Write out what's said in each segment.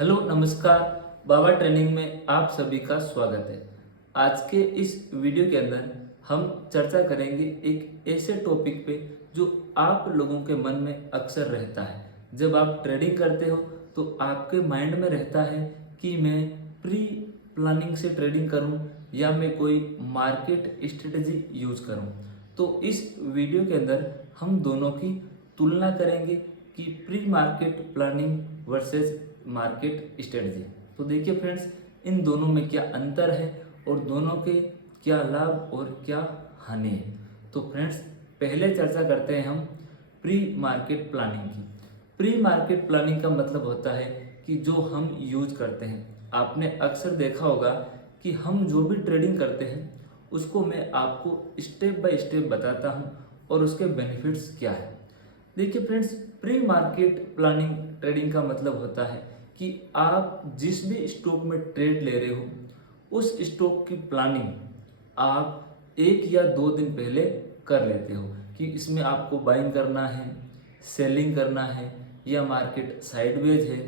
Hello नमस्कार। बाबा training में आप सभी का स्वागत है। आज के इस वीडियो के अंदर हम चर्चा करेंगे एक ऐसे टॉपिक पे जो आप लोगों के मन में अक्सर रहता है। जब आप ट्रेडिंग करते हो तो आपके माइंड में रहता है कि मैं प्री प्लानिंग से ट्रेडिंग करूं या मैं कोई मार्केट स्ट्रेटजी यूज करूं। तो इस वीडियो के अंदर हम दोनों की तुलना करेंगे कि pre market planning versus market strategy. तो देखिए फ्रेंड्स, इन दोनों में क्या अंतर है और दोनों के क्या लाभ और क्या हानि है। तो फ्रेंड्स, पहले चर्चा करते हैं हम प्री मार्केट प्लानिंग की। प्री मार्केट प्लानिंग का मतलब होता है कि जो हम यूज करते हैं। आपने अक्सर देखा होगा कि हम जो भी ट्रेडिंग करते हैं उसको मैं आपको स्टेप बाय स्टेप बताता हूँ और उसके बेनिफिट्स क्या है। देखिए friends, pre market planning trading का मतलब होता है कि आप जिस भी स्टॉक में ट्रेड ले रहे हो उस स्टॉक की प्लानिंग आप 1 या 2 दिन पहले कर लेते हो कि इसमें आपको बाइंग करना है, सेलिंग करना है या मार्केट साइडवेज है,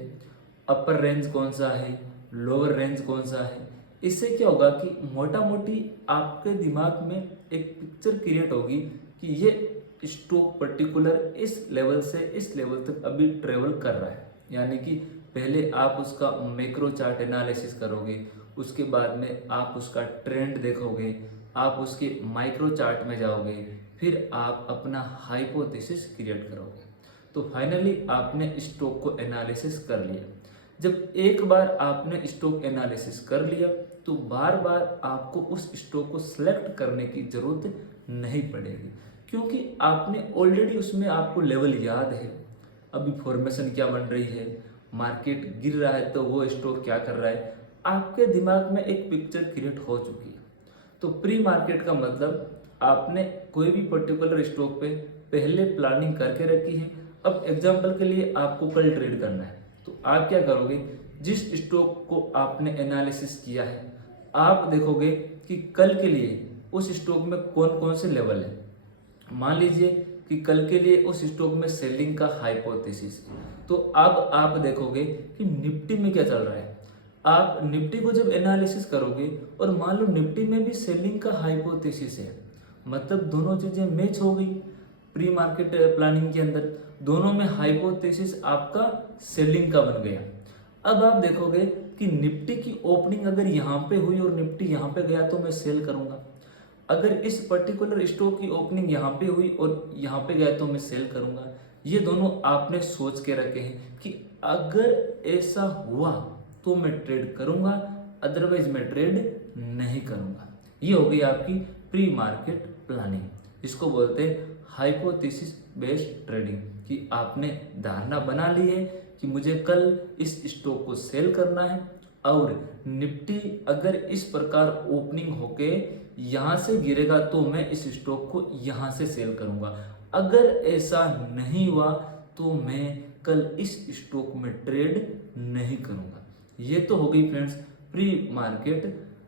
अपर रेंज कौन सा है, लोअर रेंज कौन सा है। इससे क्या होगा कि मोटा मोटी आपके दिमाग में एक पिक्चर क्रिएट होगी कि ये स्टॉक पर्टिकुलर इस लेवल से इस लेवल तक अभी ट्रेवल कर रहा है। यानी कि पहले आप उसका मैक्रो चार्ट एनालिसिस करोगे, उसके बाद में आप उसका ट्रेंड देखोगे, आप उसके माइक्रो चार्ट में जाओगे, फिर आप अपना हाइपोथेसिस क्रिएट करोगे। तो फाइनली आपने स्टॉक को एनालिसिस कर लिया। जब एक बार आपने स्टॉक एनालिसिस कर लिया तो बार बार आपको उस स्टॉक को सिलेक्ट करने की जरूरत नहीं पड़ेगी, क्योंकि आपने ऑलरेडी उसमें आपको लेवल याद है। अभी फॉर्मेशन क्या बन रही है, मार्केट गिर रहा है तो वो स्टॉक क्या कर रहा है, आपके दिमाग में एक पिक्चर क्रिएट हो चुकी है। तो प्री मार्केट का मतलब आपने कोई भी पर्टिकुलर स्टॉक पे पहले प्लानिंग करके रखी है। अब एग्जांपल के लिए आपको कल ट्रेड करना है तो आप क्या करोगे, जिस स्टॉक को आपने एनालिसिस किया है आप देखोगे कि कल के लिए उस स्टॉक में कौन कौन से लेवल है। मान लीजिए कि कल के लिए उस स्टॉक में सेलिंग का हाइपोथेसिस है, तो अब आप देखोगे कि निफ्टी में क्या चल रहा है। आप निफ्टी को जब एनालिसिस करोगे और मान लो निफ्टी में भी सेलिंग का हाइपोथेसिस है, मतलब दोनों चीजें मैच हो गई। प्री मार्केट प्लानिंग के अंदर दोनों में हाइपोथेसिस आपका सेलिंग का बन गया। अब आप देखोगे कि निफ्टी की ओपनिंग अगर यहाँ पे हुई और निफ्टी यहाँ पे गया तो मैं सेल करूंगा। अगर इस पर्टिकुलर स्टॉक की ओपनिंग यहाँ पे हुई और यहाँ पे गया तो मैं सेल करूंगा। ये दोनों आपने सोच के रखे हैं कि अगर ऐसा हुआ तो मैं ट्रेड करूंगा, अदरवाइज मैं ट्रेड नहीं करूंगा। ये हो गई आपकी प्री मार्केट प्लानिंग। इसको बोलते हैं हाइपोथेसिस बेस्ड ट्रेडिंग, कि आपने धारणा बना ली है कि मुझे कल इस स्टॉक को सेल करना है और निफ्टी अगर इस प्रकार ओपनिंग होके यहाँ से गिरेगा तो मैं इस स्टॉक को यहाँ से सेल करूंगा। अगर ऐसा नहीं हुआ तो मैं कल इस स्टॉक में ट्रेड नहीं करूंगा। ये तो हो गई फ्रेंड्स प्री मार्केट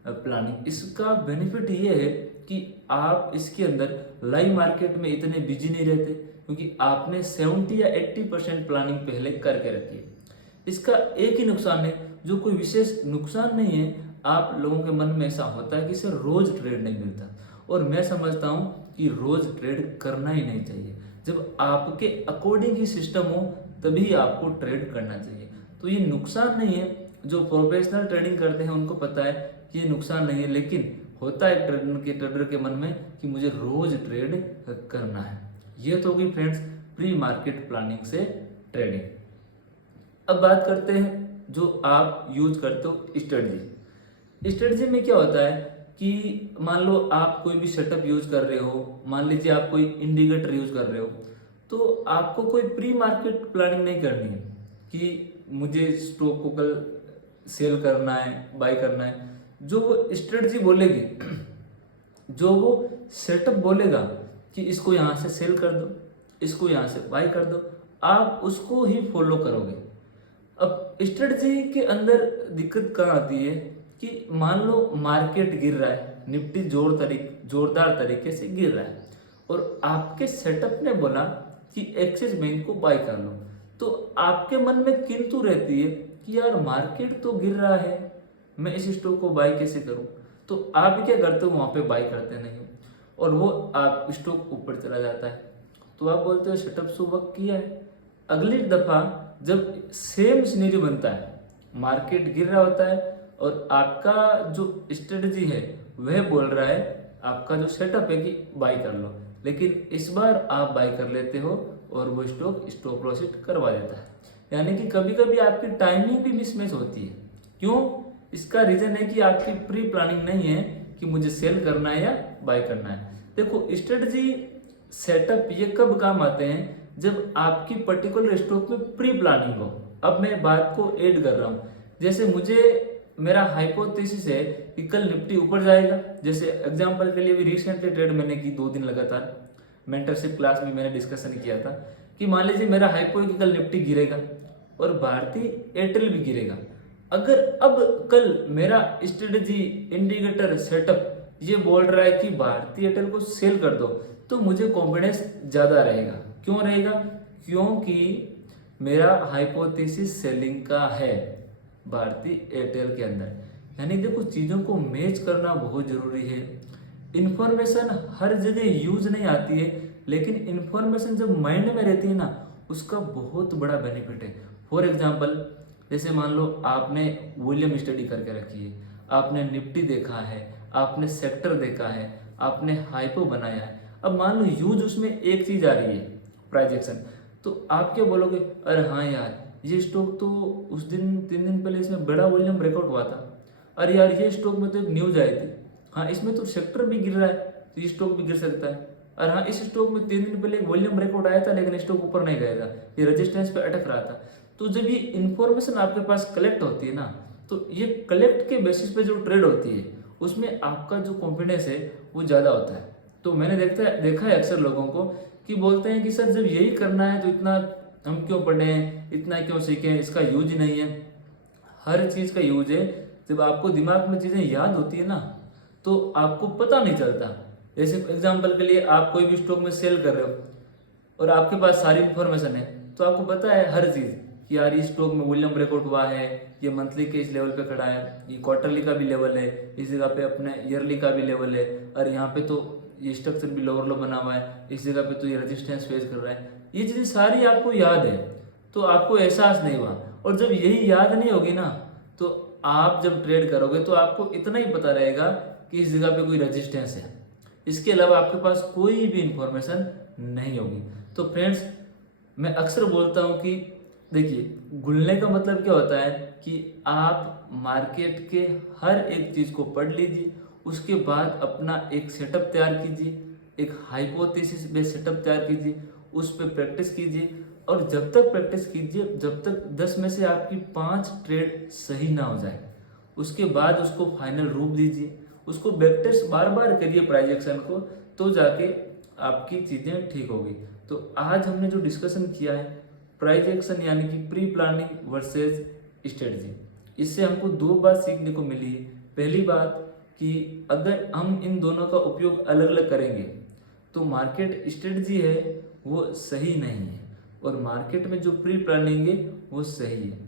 प्लानिंग। इसका बेनिफिट ये है कि आप इसके अंदर लाइव मार्केट में इतने बिजी नहीं रहते, क्योंकि आपने 70 या 80% प्लानिंग पहले करके रखी है। इसका एक ही नुकसान है, जो कोई विशेष नुकसान नहीं है। आप लोगों के मन में ऐसा होता है कि सर रोज ट्रेड नहीं मिलता, और मैं समझता हूं कि रोज ट्रेड करना ही नहीं चाहिए। जब आपके अकॉर्डिंग ही सिस्टम हो तभी आपको ट्रेड करना चाहिए। तो ये नुकसान नहीं है, जो प्रोफेशनल ट्रेडिंग करते हैं उनको पता है कि ये नुकसान नहीं है, लेकिन होता है ट्रेडर के मन में कि मुझे रोज ट्रेड करना है। ये तो होगी फ्रेंड्स प्री मार्केट प्लानिंग से ट्रेडिंग। अब बात करते हैं जो आप यूज करते हो स्ट्रेटजी। स्ट्रेटजी में क्या होता है कि मान लो आप कोई भी सेटअप यूज कर रहे हो, मान लीजिए आप कोई इंडिकेटर यूज कर रहे हो, तो आपको कोई प्री मार्केट प्लानिंग नहीं करनी है कि मुझे स्टॉक को कल सेल करना है, बाय करना है। जो वो स्ट्रेटजी बोलेगी, जो वो सेटअप बोलेगा कि इसको यहाँ से सेल कर दो, इसको यहाँ से बाय कर दो, आप उसको ही फॉलो करोगे। अब स्ट्रेटजी के अंदर दिक्कत कहाँ आती है कि मान लो मार्केट गिर रहा है, निफ्टी जोरदार तरीके से गिर रहा है और आपके सेटअप ने बोला कि एक्सिस बैंक को बाय कर लो, तो आपके मन में किंतु रहती है कि यार मार्केट तो गिर रहा है, मैं इस स्टॉक को बाई कैसे करूं। तो आप क्या करते हो, वहां पे बाई करते नहीं हो और वो आप स्टॉक ऊपर चला जाता है, तो आप बोलते हो सेटअप सो वर्क किया है। अगली दफा जब सेम सिनेरियो बनता है, मार्केट गिर रहा होता है और आपका जो स्ट्रेटजी है वह बोल रहा है, आपका जो सेटअप है कि बाई कर लो, लेकिन इस बार आप बाई कर लेते हो और वो स्टॉक स्टॉप लॉस हिट करवा देता है। यानी कि कभी कभी आपकी टाइमिंग भी मिसमैच होती है। क्यों? इसका रीजन है कि आपकी प्री प्लानिंग नहीं है कि मुझे सेल करना है या बाय करना है। देखो स्ट्रेटजी सेटअप ये कब काम आते हैं, जब आपकी पर्टिकुलर स्टॉक में प्री प्लानिंग हो। अब मैं बात को ऐड कर रहा हूँ, जैसे मुझे मेरा हाइपोथेसिस है कि कल निफ्टी ऊपर जाएगा। जैसे एग्जांपल के लिए भी रिसेंटली ट्रेड मैंने की 2 दिन लगातार, मेंटरशिप क्लास में मैंने डिस्कशन किया था कि मान लीजिए मेरा हाइपो है कि कल निफ्टी गिरेगा और भारतीय एयरटेल भी गिरेगा। अगर अब कल मेरा स्ट्रेटजी इंडिकेटर सेटअप ये बोल रहा है कि भारतीय एयरटेल को सेल कर दो, तो मुझे कॉन्फिडेंस ज़्यादा रहेगा। क्यों रहेगा? क्योंकि मेरा हाइपोथेसिस सेलिंग का है भारतीय एयरटेल के अंदर। यानी देखो चीज़ों को मैच करना बहुत ज़रूरी है। इन्फॉर्मेशन हर जगह यूज नहीं आती है, लेकिन इन्फॉर्मेशन जब माइंड में रहती है ना, उसका बहुत बड़ा बेनिफिट है। फॉर एग्जाम्पल, जैसे मान लो आपने वॉल्यूम स्टडी करके रखी है, आपने निफ्टी देखा है, आपने सेक्टर देखा है, आपने हाइपो बनाया है। अब मान लो यूज उसमें एक चीज आ रही है, प्राइस एक्शन, तो आप क्या बोलोगे, अरे हाँ यार ये स्टॉक तो उस दिन 3 दिन पहले इसमें बड़ा वॉल्यूम ब्रेकआउट हुआ था, अरे यार ये स्टॉक में तो एक न्यूज आई थी, हाँ इसमें तो सेक्टर भी गिर रहा है तो ये स्टॉक भी गिर सकता है। और हाँ इस स्टॉक में 3 दिन पहले एक वॉल्यूम ब्रेकआउट आया था लेकिन स्टॉक ऊपर नहीं गया था, ये रेजिस्टेंस पे अटक रहा था। तो जब ये इन्फॉर्मेशन आपके पास कलेक्ट होती है ना, तो ये कलेक्ट के बेसिस पे जो ट्रेड होती है उसमें आपका जो कॉन्फिडेंस है वो ज़्यादा होता है। तो मैंने देखा है अक्सर लोगों को कि बोलते हैं कि सर जब यही करना है तो इतना हम क्यों पढ़ें, इतना क्यों सीखें, इसका यूज ही नहीं है। हर चीज़ का यूज है। जब आपको दिमाग में चीज़ें याद होती है ना, तो आपको पता नहीं चलता। जैसे एग्जांपल के लिए आप कोई भी स्टॉक में सेल कर रहे हो और आपके पास सारी इन्फॉर्मेशन है, तो आपको पता है हर चीज़ कि यार इस स्टॉक में वॉल्यूम ब्रेकआउट हुआ है, ये मंथली के इस लेवल पे खड़ा है, ये क्वार्टरली का भी लेवल है, इस जगह पे अपने ईयरली का भी लेवल है, और यहाँ पे तो ये स्ट्रक्चर भी लोअर लो बना हुआ है, इस जगह पे तो ये रेजिस्टेंस फेस कर रहा है। ये चीज़ें सारी आपको याद है, तो आपको एहसास नहीं हुआ। और जब यही याद नहीं होगी ना, तो आप जब ट्रेड करोगे तो आपको इतना ही पता रहेगा कि इस जगह पे कोई रेजिस्टेंस है, इसके अलावा आपके पास कोई भी इंफॉर्मेशन नहीं होगी। तो फ्रेंड्स, मैं अक्सर बोलता हूँ कि देखिए घुलने का मतलब क्या होता है कि आप मार्केट के हर एक चीज़ को पढ़ लीजिए, उसके बाद अपना एक सेटअप तैयार कीजिए, एक हाइपोथेसिस बेस्ड सेटअप तैयार कीजिए, उस पर प्रैक्टिस कीजिए, और जब तक प्रैक्टिस कीजिए जब तक 10 में से आपकी 5 ट्रेड सही ना हो जाए, उसके बाद उसको फाइनल रूप दीजिए, उसको बैक टेस्ट बार बार करिए प्राइस एक्शन को, तो जाके आपकी चीज़ें ठीक होगी। तो आज हमने जो डिस्कशन किया है प्राइस एक्शन यानी कि प्री प्लानिंग वर्सेस स्ट्रेटजी, इससे हमको 2 बात सीखने को मिली है। पहली बात कि अगर हम इन दोनों का उपयोग अलग अलग करेंगे तो मार्केट स्ट्रेटजी है वो सही नहीं है, और मार्केट में जो प्री प्लानिंग है वो सही है।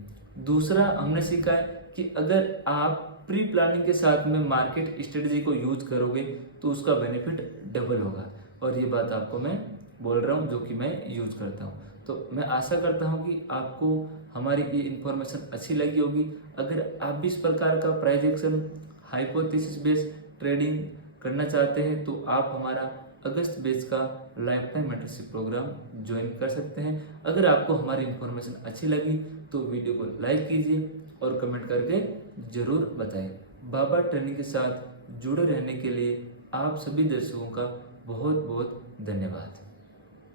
दूसरा हमने सीखा है कि अगर आप प्री प्लानिंग के साथ में मार्केट स्ट्रेटजी को यूज करोगे तो उसका बेनिफिट डबल होगा, और ये बात आपको मैं बोल रहा हूँ जो कि मैं यूज करता हूँ। तो मैं आशा करता हूँ कि आपको हमारी ये इन्फॉर्मेशन अच्छी लगी होगी। अगर आप भी इस प्रकार का price action hypothesis based trading करना चाहते हैं तो आप हमारा अगस्त बैच का lifetime mentorship program join कर सकते हैं। अगर आपको हमारी इन्फॉर्मेशन अच्छी लगी तो वीडियो को लाइक कीजिए और कमेंट करके ज़रूर बताएं। बाबा ट्रेनिंग के साथ जुड़े रहने के लिए आप सभी दर्शकों का बहुत बहुत धन्यवाद।